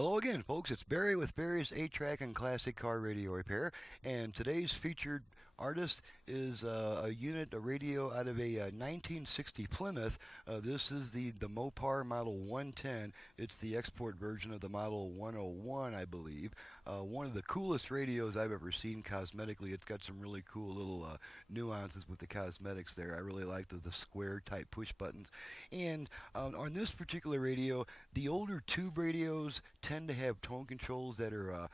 Hello again, folks. It's Barry with Barry's 8-Track and Classic Car Radio Repair. And today's featured artist is a unit, a radio out of a 1960 Plymouth. This is the Mopar Model 110. It's the export version of the Model 101, I believe. One of the coolest radios I've ever seen cosmetically. It's got some really cool little nuances with the cosmetics there. I really like the square type push buttons. And on this particular radio, the older tube radios tend to have tone controls that are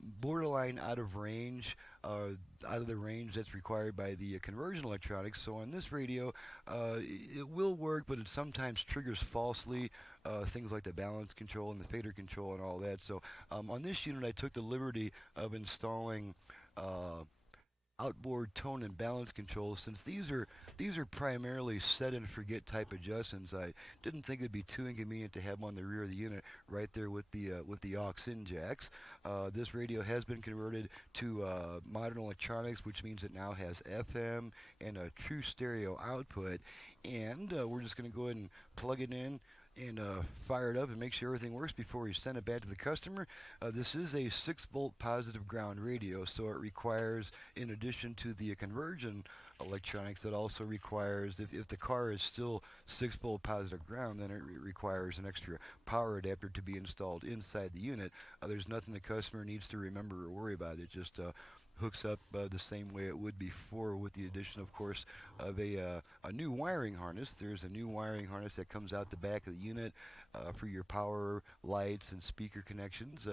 borderline out of range, out of the range that's required by the conversion electronics. So on this radio, it will work, but it sometimes triggers falsely things like the balance control and the fader control and all that. So on this unit, I took the liberty of installing outboard tone and balance controls. Since these are primarily set and forget type adjustments, I didn't think it'd be too inconvenient to have them on the rear of the unit right there with the aux-in jacks. This radio has been converted to modern electronics, which means it now has FM and a true stereo output. And we're just going to go ahead and plug it in and fire it up and make sure everything works before we send it back to the customer. This is a 6-volt positive ground radio, so it requires, in addition to the conversion electronics, it also requires, if the car is still 6-volt positive ground, then it requires an extra power adapter to be installed inside the unit. There's nothing the customer needs to remember or worry about. It just hooks up the same way it would before, with the addition, of course, of a new wiring harness. There's a new wiring harness that comes out the back of the unit for your power, lights, and speaker connections.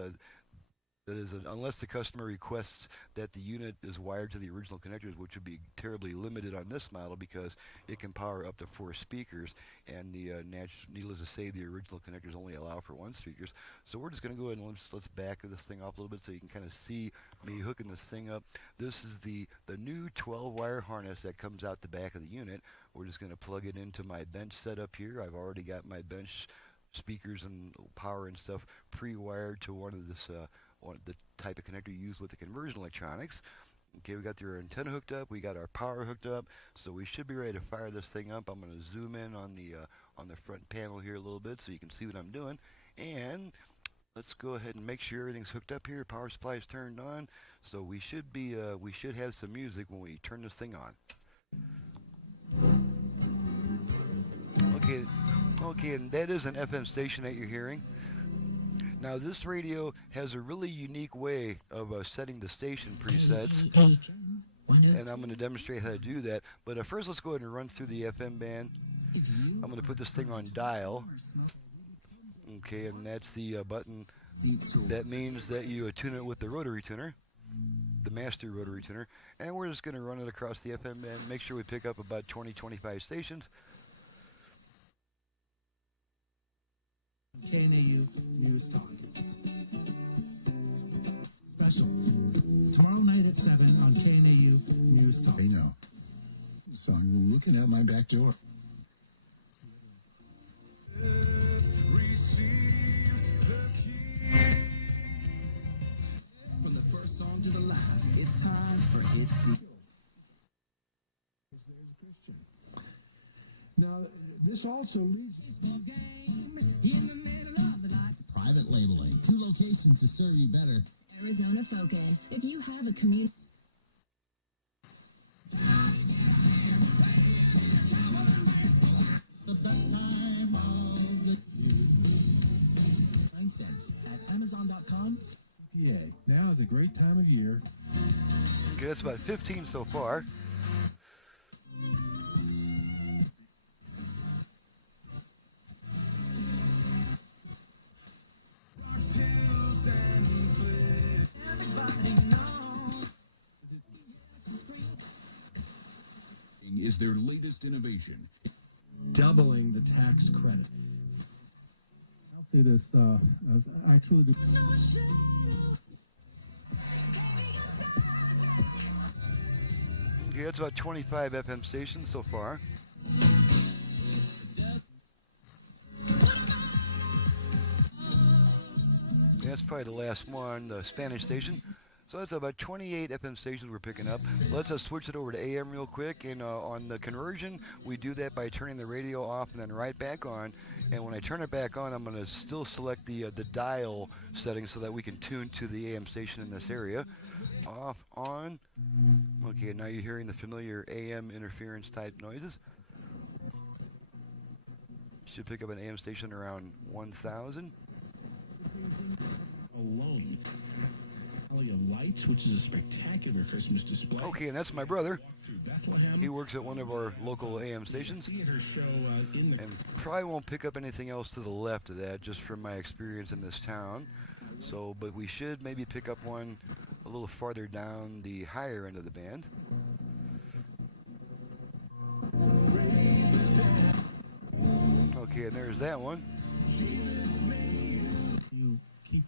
That is, unless the customer requests that the unit is wired to the original connectors, which would be terribly limited on this model because it can power up to 4 speakers, and needless to say, the original connectors only allow for 1 speakers. So we're just going to go ahead and let's back this thing off a little bit so you can kind of see me hooking this thing up. This is the new 12-wire harness that comes out the back of the unit. We're just going to plug it into my bench setup here. I've already got my bench speakers and power and stuff pre-wired to one of the type of connector used with the conversion electronics. Okay, we got the antenna hooked up, we got our power hooked up, so we should be ready to fire this thing up. I'm going to zoom in on the front panel here a little bit so you can see what I'm doing, and let's go ahead and make sure everything's hooked up here. Power supply is turned on, so we should have some music when we turn this thing on. Okay, and that is an FM station that you're hearing. Now, this radio has a really unique way of setting the station presets, and I'm going to demonstrate how to do that. But first, let's go ahead and run through the FM band. I'm going to put this thing on dial. Okay, and that's the button. That means that you tune it with the rotary tuner, the master rotary tuner, and we're just going to run it across the FM band. Make sure we pick up about 20-25 stations. KNAU News Talk. Special. Tomorrow night at 7 on KNAU News Talk. I know. So I'm looking at my back door. From the first song to the last, it's time for It's the... There's a Christian. Now, this also leads... In the middle of the night. Private labeling. 2 locations to serve you better. Arizona Focus. If you have a community... The best time of the year. 9 cents at Amazon.com. PA. Now is a great time of year. Okay, that's about 15 so far. Is their latest innovation. Doubling the tax credit. I'll say this, actually... Okay, that's about 25 FM stations so far. That's probably the last one, the Spanish station. So that's about 28 FM stations we're picking up. Let's switch it over to AM real quick. And on the conversion, we do that by turning the radio off and then right back on. And when I turn it back on, I'm going to still select the dial setting so that we can tune to the AM station in this area. Off, on. Okay, now you're hearing the familiar AM interference type noises. Should pick up an AM station around 1,000. Alone. Valley of Lights, which is a spectacular Christmas display. Okay, and that's my brother. He works at one of our local AM stations. And probably won't pick up anything else to the left of that, just from my experience in this town. So, but we should maybe pick up one a little farther down the higher end of the band. Okay, and there's that one.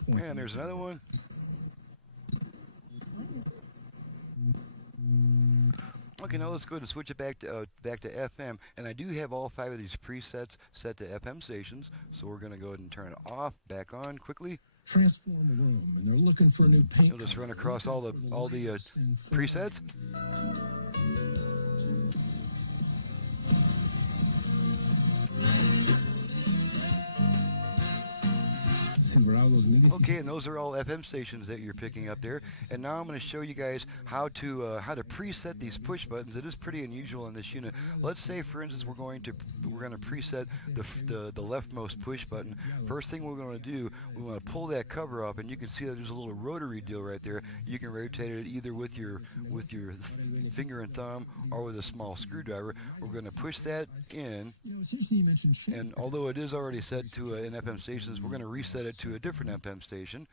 And there's another one. Okay, now let's go ahead and switch it back to FM. And I do have all 5 of these presets set to FM stations, so we're going to go ahead and turn it off, back on quickly. Transform a room, and they're looking for a new paint. You'll just run across all the presets. Okay, and those are all FM stations that you're picking up there. And now I'm going to show you guys how to preset these push buttons. It is pretty unusual in this unit. Let's say, for instance, we're going to preset the leftmost push button. First thing we're going to do, we want to pull that cover up, and you can see that there's a little rotary deal right there. You can rotate it either with your finger and thumb or with a small screwdriver. We're going to push that in, and although it is already set to an FM stations, we're going to reset it to a different FM station.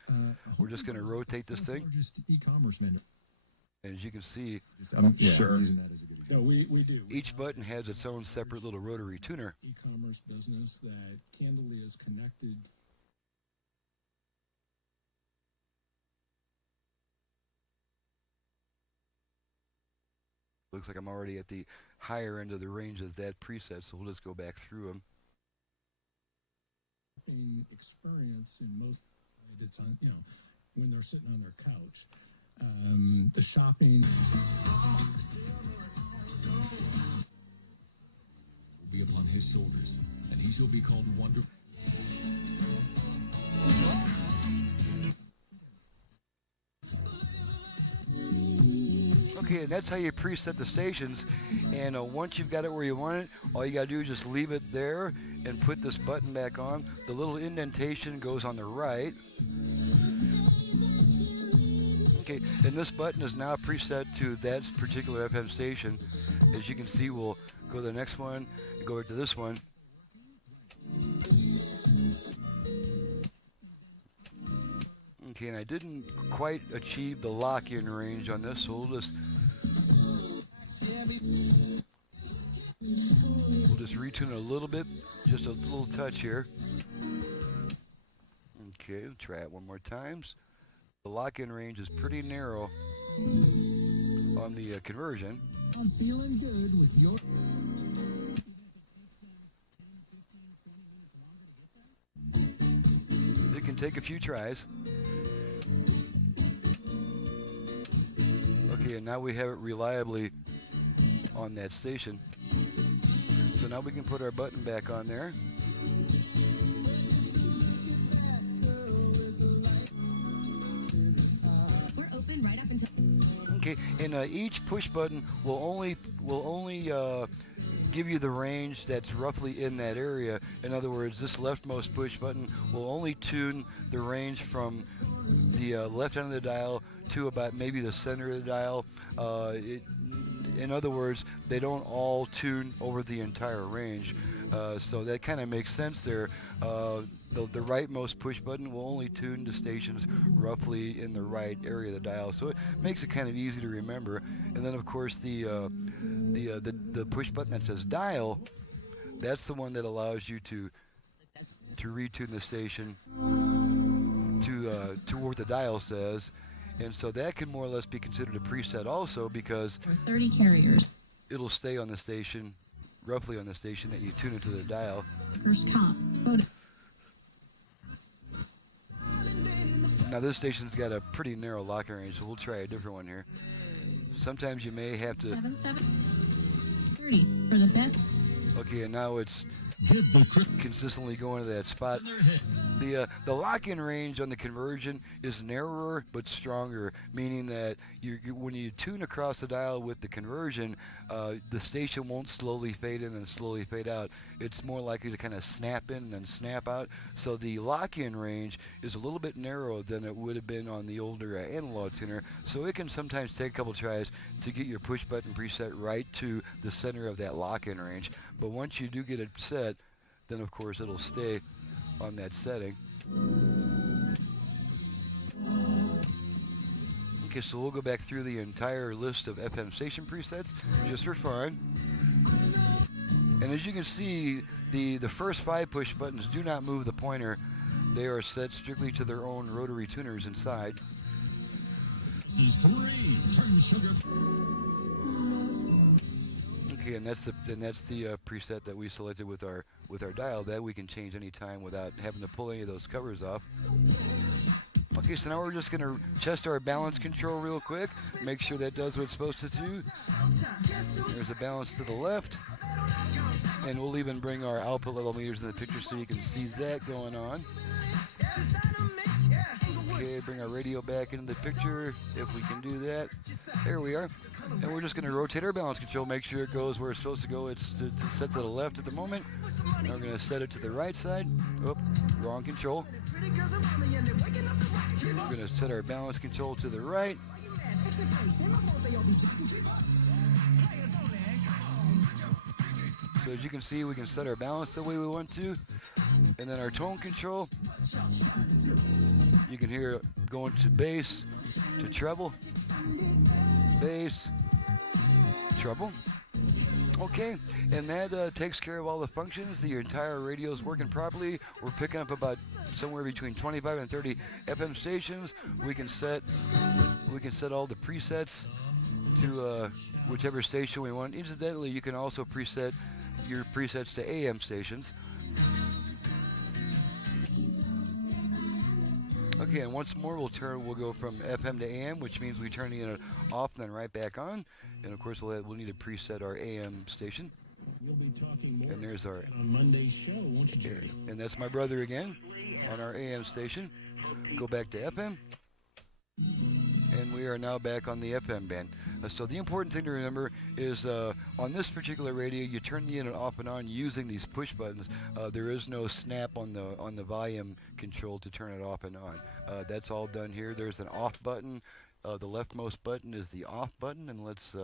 We're just going to rotate this thing. And as you can see, Sure. No, we do. each button has its own separate little rotary tuner. E-commerce business that candidly is connected. Looks like I'm already at the higher end of the range of that preset, so we'll just go back through them. Experience in most, it's on, when they're sitting on their couch. The shopping. Will be upon his shoulders, and he shall be called Wonderful. Okay, and that's how you preset the stations. And once you've got it where you want it, all you got to do is just leave it there and put this button back on. The little indentation goes on the right. Okay, and this button is now preset to that particular FM station. As you can see, we'll go to the next one and go back to this one. Okay, and I didn't quite achieve the lock-in range on this, so we'll just retune it a little bit, just a little touch here. Okay, we'll try it one more time. The lock-in range is pretty narrow on the conversion. I'm feeling good with your. It can take a few tries. Okay, and now we have it reliably on that station. So now we can put our button back on there. We're open right up until. Okay, and each push button will only give you the range that's roughly in that area. In other words, this leftmost push button will only tune the range from the left end of the dial to about maybe the center of the dial. In other words, they don't all tune over the entire range. So that kind of makes sense there. The rightmost push button will only tune to stations roughly in the right area of the dial. So it makes it kind of easy to remember. And then, of course, the push button that says dial, that's the one that allows you to retune the station to what the dial says. And so that can more or less be considered a preset also, because 30 carriers. it'll stay on the station, roughly on the station that you tune into the dial. First comp. Photo. Now this station's got a pretty narrow locking range, so we'll try a different one here. Sometimes you may have to... 7730 for the best. Okay, and now it's consistently going to that spot. The lock-in range on the conversion is narrower but stronger, meaning that when you tune across the dial with the conversion, the station won't slowly fade in and slowly fade out. It's more likely to kind of snap in and then snap out. So the lock-in range is a little bit narrower than it would have been on the older analog tuner. So it can sometimes take a couple tries to get your push-button preset right to the center of that lock-in range. But once you do get it set, then of course it'll stay on that setting. Okay, so we'll go back through the entire list of FM station presets just for fun. And as you can see, the first 5 push buttons do not move the pointer. They are set strictly to their own rotary tuners inside. This is 3. Turn sugar. Okay, and that's the preset that we selected with our dial that we can change any time without having to pull any of those covers off. Okay, so now we're just going to test our balance control real quick, make sure that does what it's supposed to do. There's a balance to the left, and we'll even bring our output level meters in the picture so you can see that going on. Okay, bring our radio back into the picture if we can do that. There we are. And we're just going to rotate our balance control, make sure it goes where it's supposed to go. It's set to the left at the moment. Now we're going to set it to the right side. Oh, wrong control. We're going to set our balance control to the right. So as you can see, we can set our balance the way we want to. And then our tone control, you can hear it going to bass, to treble, bass, treble. Okay, and that takes care of all the functions. The entire radio is working properly. We're picking up about somewhere between 25 and 30 FM stations. We can set all the presets to whichever station we want. Incidentally, you can also preset your presets to AM stations. Okay, and once more we'll go from FM to AM, which means we turn the unit off and then right back on. And of course we'll need to preset our AM station. We'll be talking more And there's our on Monday's show, won't you, Jerry? and that's my brother again on our AM station. Go back to FM. And we are now back on the FM band. So the important thing to remember is on this particular radio, you turn the unit off and on using these push buttons. There is no snap on the volume control to turn it off and on. That's all done here. There's an off button. The leftmost button is the off button, and let's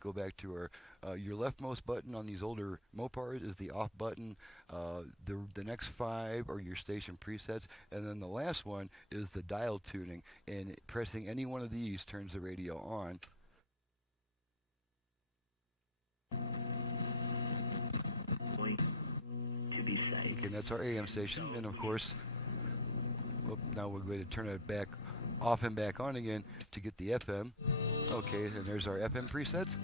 go back to your leftmost button on these older Mopars is the off button. The next 5 are your station presets, and then the last one is the dial tuning, and pressing any one of these turns the radio on. Okay, and that's our AM station, and of course, now we're going to turn it back off and back on again to get the FM. Okay, and there's our FM presets.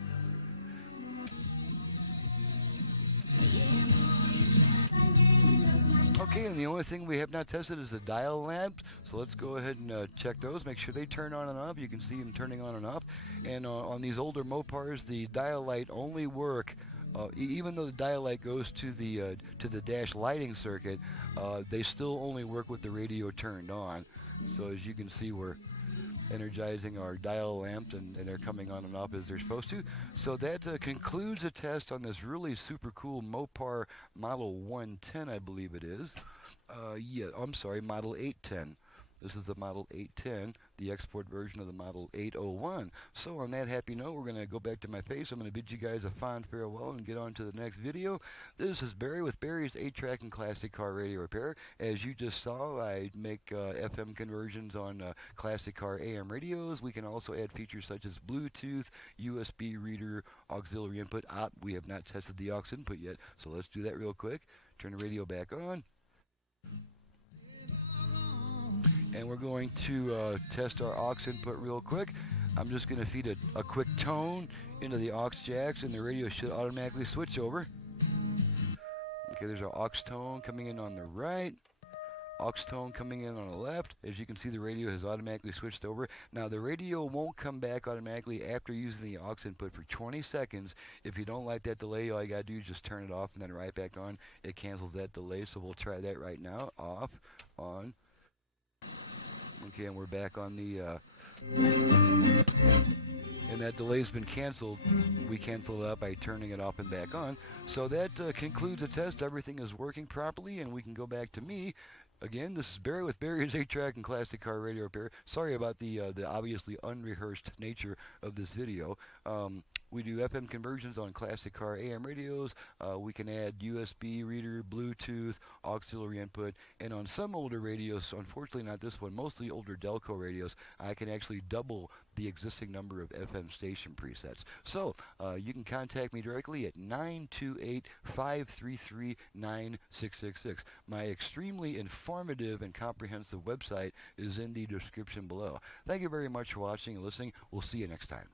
Okay, and the only thing we have not tested is the dial lamps. So let's go ahead and check those, make sure they turn on and off. You can see them turning on and off. And on these older Mopars, the dial light only work even though the dial light goes to the dash lighting circuit, they still only work with the radio turned on. So as you can see, we're energizing our dial lamps, and they're coming on and off as they're supposed to. So that concludes a test on this really super cool Mopar Model 110, I believe it is. Yeah, I'm sorry, Model 810. This is the Model 810, the export version of the Model 801. So on that happy note, we're going to go back to my face. I'm going to bid you guys a fond farewell and get on to the next video. This is Barry with Barry's 8-Track and Classic Car Radio Repair. As you just saw, I make FM conversions on classic car AM radios. We can also add features such as Bluetooth, USB reader, auxiliary input. We have not tested the aux input yet, so let's do that real quick. Turn the radio back on. And we're going to test our aux input real quick. I'm just going to feed a quick tone into the aux jacks, and the radio should automatically switch over. Okay, there's our aux tone coming in on the right. aux tone coming in on the left. As you can see, the radio has automatically switched over. Now, the radio won't come back automatically after using the aux input for 20 seconds. If you don't like that delay, all you got to do is just turn it off and then right back on. It cancels that delay, so we'll try that right now. Off, on. Okay, and we're back on the... and that delay's been canceled. We canceled it out by turning it off and back on. So that concludes the test. Everything is working properly, and we can go back to me. Again, this is Barry with Barry's 8-Track and Classic Car Radio Repair. Sorry about the obviously unrehearsed nature of this video. We do FM conversions on classic car AM radios. We can add USB reader, Bluetooth, auxiliary input, and on some older radios, unfortunately not this one, mostly older Delco radios, I can actually double the existing number of FM station presets. So you can contact me directly at 928-533-9666. My extremely informative and comprehensive website is in the description below. Thank you very much for watching and listening. We'll see you next time.